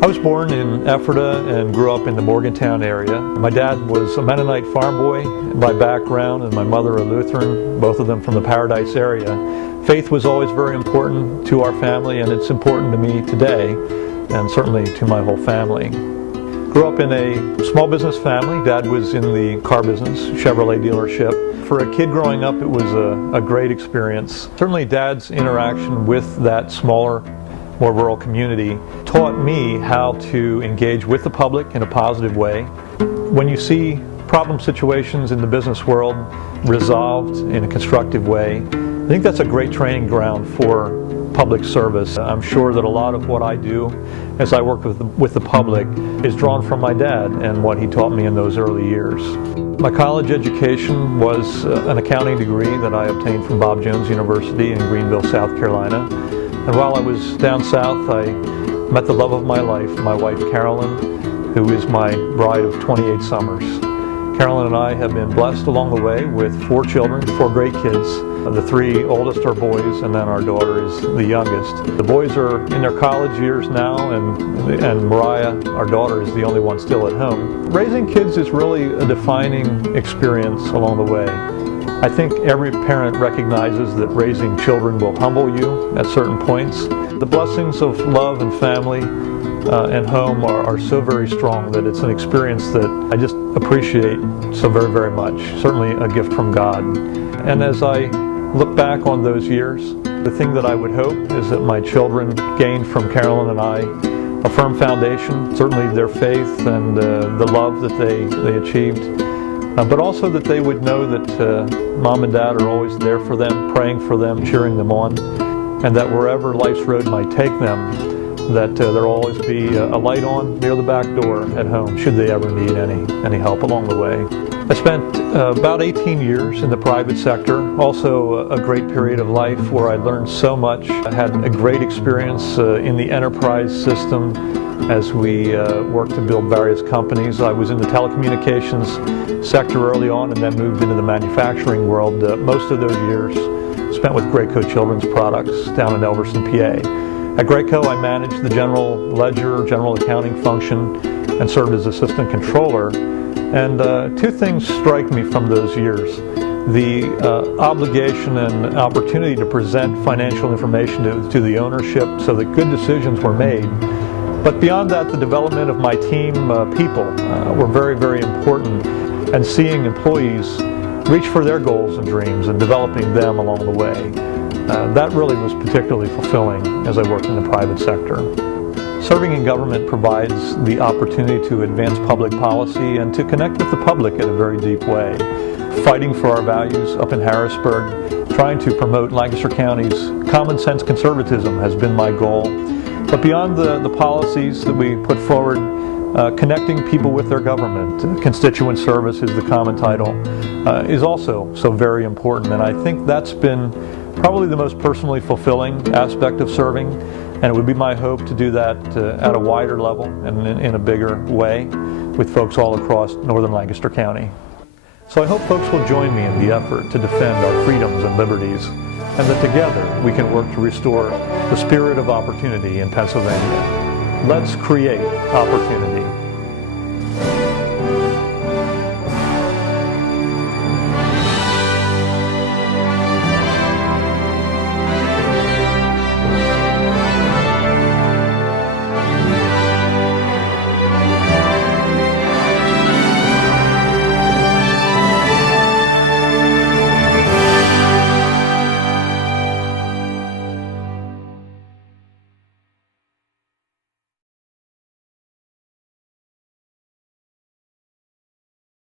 I was born in Ephrata and grew up in the Morgantown area. My dad was a Mennonite farm boy by background, and my mother a Lutheran, both of them from the Paradise area. Faith was always very important to our family, and it's important to me today, and certainly to my whole family. Grew up in a small business family. Dad was in the car business, Chevrolet dealership. For a kid growing up, it was a great experience. Certainly Dad's interaction with that smaller, more rural community taught me how to engage with the public in a positive way. When you see problem situations in the business world resolved in a constructive way, I think that's a great training ground for public service. I'm sure that a lot of what I do as I work with the public is drawn from my dad and what he taught me in those early years. My college education was an accounting degree that I obtained from Bob Jones University in Greenville, South Carolina. And while I was down south, I met the love of my life, my wife Carolyn, who is my bride of 28 summers. Carolyn and I have been blessed along the way with 4 children, 4 great kids. The 3 oldest are boys, and then our daughter is the youngest. The boys are in their college years now, and Mariah, our daughter, is the only one still at home. Raising kids is really a defining experience along the way. I think every parent recognizes that raising children will humble you at certain points. The blessings of love and family and home are so very strong that it's an experience that I just appreciate so very, very much. Certainly a gift from God. And as I look back on those years, the thing that I would hope is that my children gained from Carolyn and I a firm foundation, certainly their faith and the love that they achieved. But also that they would know that Mom and Dad are always there for them, praying for them, cheering them on, and that wherever life's road might take them, that there'll always be a light on near the back door at home, should they ever need any help along the way. I spent about 18 years in the private sector, also a great period of life where I learned so much. I had a great experience in the enterprise system as we worked to build various companies. I was in the telecommunications sector early on and then moved into the manufacturing world. Most of those years spent with Graco Children's Products down in Elverson, PA. At Graco, I managed the general ledger, general accounting function, and served as assistant controller. And 2 things strike me from those years. The obligation and opportunity to present financial information to the ownership so that good decisions were made. But beyond that, the development of my team people were very, very important, and seeing employees reach for their goals and dreams and developing them along the way. That really was particularly fulfilling as I worked in the private sector. Serving in government provides the opportunity to advance public policy and to connect with the public in a very deep way. Fighting for our values up in Harrisburg, trying to promote Lancaster County's common sense conservatism has been my goal. But beyond the policies that we put forward, connecting people with their government, constituent service is the common title, is also so very important. And I think that's been probably the most personally fulfilling aspect of serving. And it would be my hope to do that at a wider level and in a bigger way with folks all across northern Lancaster County. So I hope folks will join me in the effort to defend our freedoms and liberties, and that together we can work to restore the spirit of opportunity in Pennsylvania. Let's create opportunity.